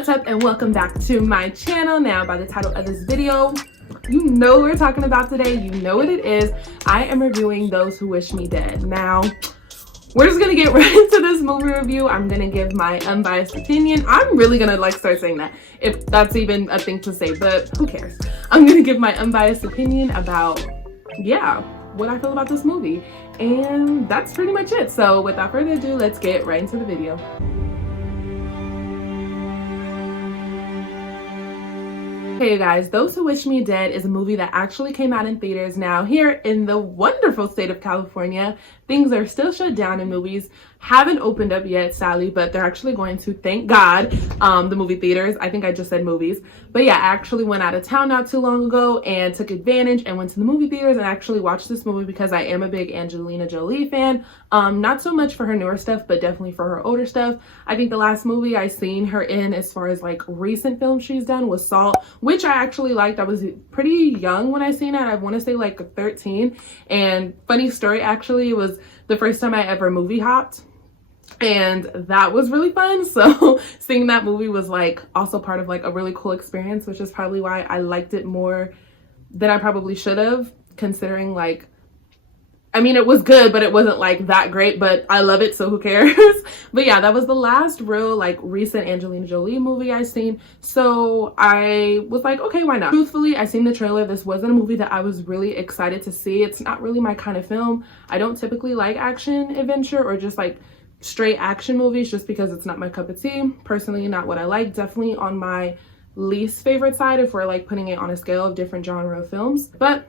What's up and welcome back to my channel. Now, by the title of this video, you know what we're talking about today. You know what it is. I am reviewing Those Who Wish Me Dead. Now, we're just gonna get right into this movie review. I'm gonna give my unbiased opinion. I'm really gonna start saying that, if that's even a thing to say, but who cares? I'm gonna give my unbiased opinion about, yeah, what I feel about this movie. And that's pretty much it. So without further ado, let's get right into the video. Hey guys, Those Who Wish Me Dead is a movie that actually came out in theaters. Now, here in the wonderful state of California, things are still shut down in movies. Haven't opened up yet, sadly, but they're actually going to, thank God, the movie theaters. I think I just said movies. But yeah, I actually went out of town not too long ago and took advantage and went to the movie theaters and actually watched this movie because I am a big Angelina Jolie fan. Not so much for her newer stuff, but definitely for her older stuff. I think the last movie I seen her in, as far as like recent films she's done, was Salt, which I actually liked. I was pretty young when I seen it. I want to say like 13. And funny story, actually, it was the first time I ever movie hopped. And that was really fun. So seeing that movie was like also part of like a really cool experience, which is probably why I liked it more than I probably should have, considering like, I mean, it was good, but it wasn't like that great, but I love it, so who cares? But yeah, that was the last real like recent Angelina Jolie movie I seen. So I was like, okay, why not? Truthfully, I seen the trailer. This wasn't a movie that I was really excited to see. It's not really my kind of film. I don't typically like action adventure or just like straight action movies, just because it's not my cup of tea. Personally, not what I like. Definitely on my least favorite side if we're like putting it on a scale of different genre of films. But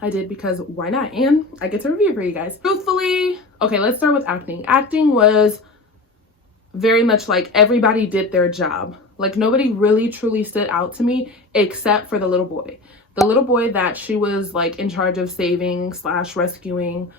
I did because why not? And I get to review for you guys. Truthfully, okay, let's start with acting. Acting was very much like everybody did their job. Like nobody really truly stood out to me except for the little boy. The little boy that she was like in charge of saving / rescuing.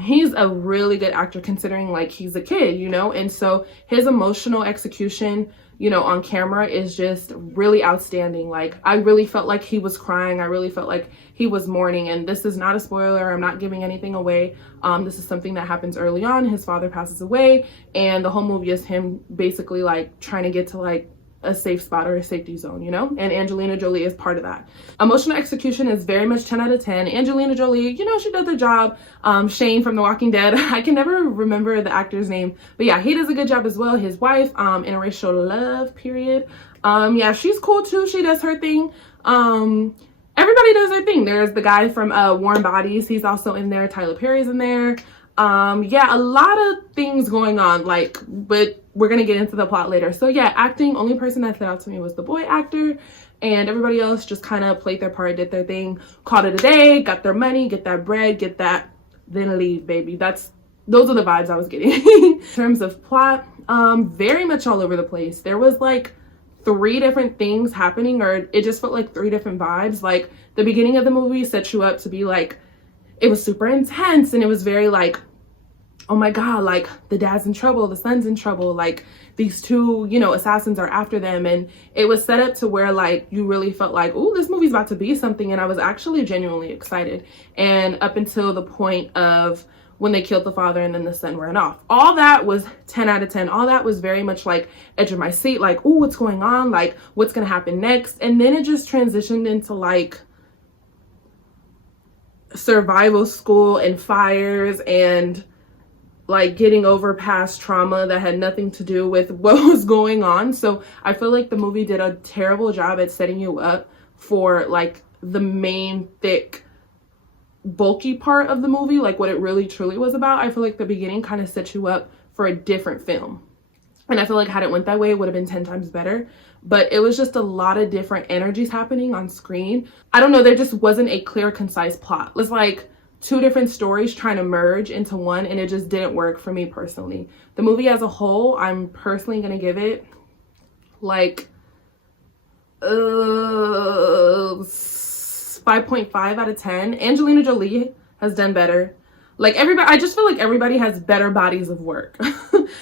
He's a really good actor considering like he's a kid, you know, and so his emotional execution, you know, on camera is just really outstanding. Like I really felt like he was crying. I really felt like he was mourning, and this is not a spoiler. I'm not giving anything away. This is something that happens early on. His father passes away, and the whole movie is him basically like trying to get to like a safe spot or a safety zone, you know, and Angelina Jolie is part of that. Emotional execution is very much 10 out of 10. Angelina Jolie, you know, she does her job. Shane from The Walking Dead, I can never remember the actor's name, but yeah, he does a good job as well. His wife, interracial love, period. Yeah, she's cool too. She does her thing. Everybody does their thing. There's the guy from Warm Bodies. He's also in there. Tyler Perry's in there. Yeah, a lot of things going on, like, but we're gonna get into the plot later. So yeah, acting, only person that stood out to me was the boy actor, and everybody else just kind of played their part, did their thing, called it a day, got their money, get that bread, get that, then leave, baby. Those are the vibes I was getting. In terms of plot, very much all over the place. There was like 3 different things happening, or it just felt like 3 different vibes. Like the beginning of the movie set you up to be like, it was super intense, and it was very like, oh my God, like the dad's in trouble, the son's in trouble, like these 2, you know, assassins are after them. And it was set up to where like you really felt like, oh, this movie's about to be something. And I was actually genuinely excited. And up until the point of when they killed the father and then the son ran off, all that was 10 out of 10. All that was very much like edge of my seat, like, oh, what's going on? Like, what's gonna happen next? And then it just transitioned into like survival school and fires and like getting over past trauma that had nothing to do with what was going on. So I feel like the movie did a terrible job at setting you up for like the main thick bulky part of the movie, like what it really truly was about. I feel like the beginning kind of set you up for a different film, and I feel like had it went that way, it would have been 10 times better. But it was just a lot of different energies happening on screen. I don't know, there just wasn't a clear, concise plot. It was like 2 different stories trying to merge into one, and it just didn't work for me personally. The movie as a whole, I'm personally gonna give it like 5.5 out of 10. Angelina Jolie has done better. Like everybody, I just feel like everybody has better bodies of work.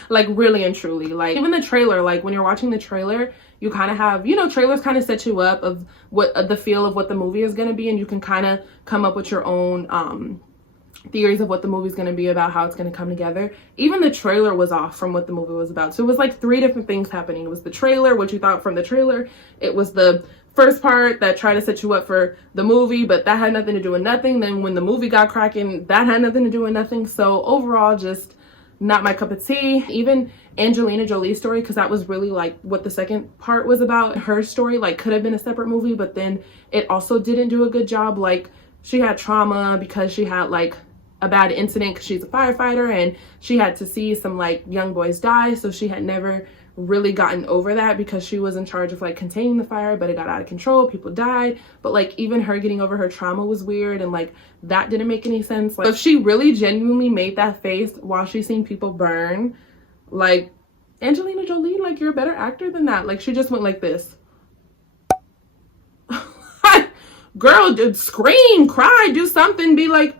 Like really and truly. Like even the trailer, like when you're watching the trailer, you kind of have, you know, trailers kind of set you up of what the feel of what the movie is going to be, and you can kind of come up with your own theories of what the movie's going to be about, how it's going to come together. Even the trailer was off from what the movie was about. So it was like 3 different things happening. It was the trailer, what you thought from the trailer. It was the first part that tried to set you up for the movie, but that had nothing to do with nothing. Then when the movie got cracking, that had nothing to do with nothing. So overall, just not my cup of tea. Even Angelina Jolie's story, because that was really like what the second part was about. Her story like could have been a separate movie, but then it also didn't do a good job. Like, she had trauma because she had like a bad incident because she's a firefighter, and she had to see some like young boys die. So she had never really gotten over that because she was in charge of like containing the fire, but it got out of control, people died. But like even her getting over her trauma was weird, and like that didn't make any sense. Like, if she really genuinely made that face while she seen people burn, like, Angelina Jolie, like, you're a better actor than that. Like, she just went like this. Girl, did scream, cry, do something, be like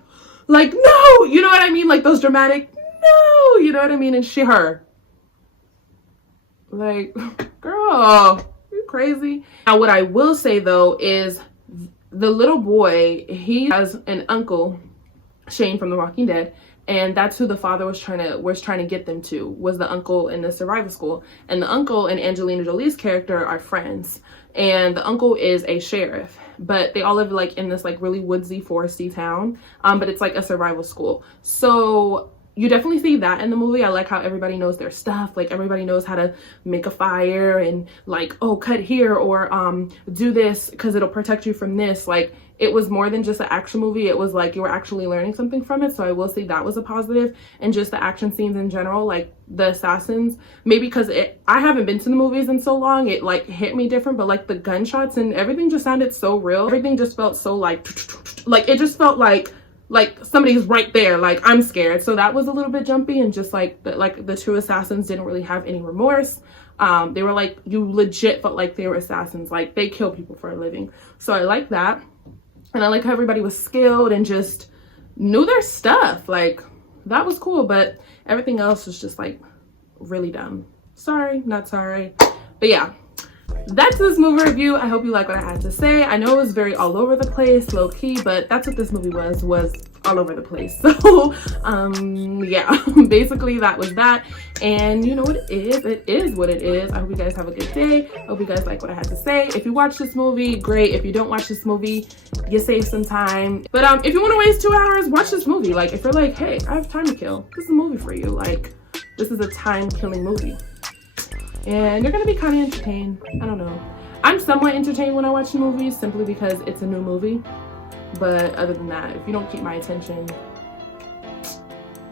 no, you know what I mean? Like those dramatic no, you know what I mean? And her like, girl, you crazy. Now what I will say though is the little boy, he has an uncle, Shane from The Walking Dead, and that's who the father was trying to get them to, was the uncle in the survival school. And the uncle and Angelina Jolie's character are friends, and the uncle is a sheriff, but they all live like in this like really woodsy, foresty town, but it's like a survival school. So you definitely see that in the movie. I like how everybody knows their stuff. Like, everybody knows how to make a fire, and like, oh, cut here, or do this because it'll protect you from this. Like, it was more than just an action movie. It was like you were actually learning something from it. So I will say that was a positive. And just the action scenes in general, like the assassins, maybe because I haven't been to the movies in so long, it like hit me different, but like the gunshots and everything just sounded so real. Everything just felt so like it just felt like somebody's right there, like I'm scared. So that was a little bit jumpy, and just like the 2 assassins didn't really have any remorse. They were like, you legit felt like they were assassins, like they kill people for a living. So I like that. And I like how everybody was skilled and just knew their stuff. Like, that was cool, but everything else was just like really dumb. Sorry, not sorry. But yeah, that's this movie review. I hope you like what I had to say. I know it was very all over the place, low key, but that's what this movie was all over the place. So yeah, basically that was that. And you know what it is what it is. I hope you guys have a good day. I hope you guys like what I had to say. If you watch this movie, great. If you don't watch this movie, you save some time. But if you want to waste 2 hours, watch this movie. Like, if you're like, hey, I have time to kill, this is a movie for you. Like, this is a time-killing movie, and you're gonna be kind of entertained. I don't know, I'm somewhat entertained when I watch movies, simply because it's a new movie. But other than that, if you don't keep my attention,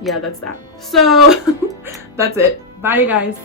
yeah, that's that. So that's it. Bye, you guys.